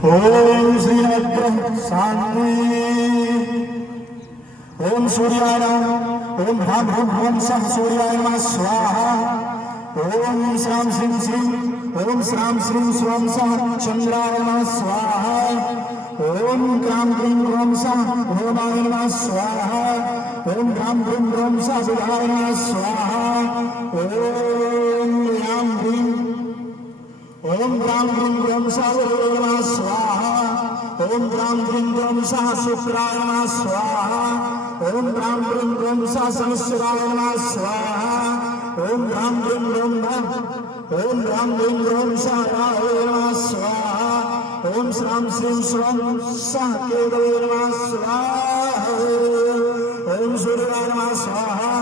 ओम श्री नवग्रह शांति। ओम सूर्याय नमः। ओम ह्रां भ्रूं भुवं सः सूर्याय नमः स्वाहा। ओम श्रां श्रीं श्रीं ओम श्रां श्रीं स्वं सः चंद्राय नमः स्वाहा। ओम क्रां क्रीं क्रों सः भौमाय नमः स्वाहा। ओम भ्रां भ्रूं भुवं सः बुधाय नमः स्वाहा। ओम यां ह्रीं ओम ग्राम ग्रीं ग्रम सः नमः स्वाहा। ओम ग्राम ग्रीं ग्रम सः शुक्राय नमः स्वाहा। ओम ग्राम ग्रीं ग्रम सः शनिश्चराय नमः स्वाहा। ओम ग्राम ग्रीं ग्रम ओम ग्राम ग्रीं ग्रम सः राहवे नमः स्वाहा। ओम श्रां श्रीं स्वं सः केतवे नमः स्वाहा। ओम सूर्याय नमः स्वाहा।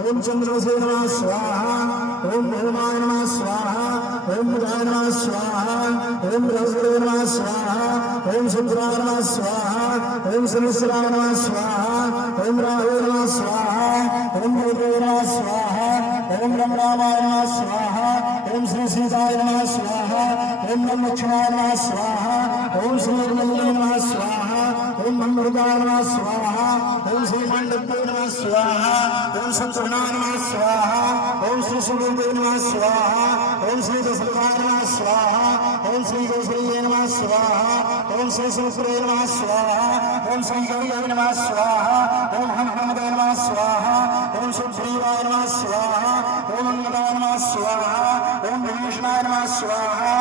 ओम चंद्रमसे नमः स्वाहा। ओम भौमाय नमः स्वाहा। ओम बुधाय नमः स्वाहा। ओम बृहस्पतये नमः स्वाहा। ओम शुक्राय नमः स्वाहा। ओम शनिश्चराय नमः स्वाहा। ओम राहवे नमः स्वाहा। ओम केतवे नमः स्वाहा। ओम रमणाय नमः स्वाहा। ओम श्री सीताय नमः स्वाहा। ओम नम लक्ष्मणाय नमः स्वाहा। ओम श्री निर्मलाय नमः स्वाहा। ओम मंगलाय नमः स्वाहा। ओम श्री मांडव्ये नमः स्वाहा। ओम शत्रुघ्नाय नमः स्वाहा। ओम श्री सुगंधे नमः स्वाहा। ओम श्री दशरथाय नमः स्वाहा। ओम श्री कौसल्याय नमः स्वाहा। ओम श्री सुमित्राय नमः स्वाहा। ओम श्री गौर्याय नमः स्वाहा। ओम हनुमते नमः स्वाहा। ओम सुग्रीवाय नमः स्वाहा। ओम अंगदाय नमः स्वाहा। ओम विभीषणाय नमः स्वाहा।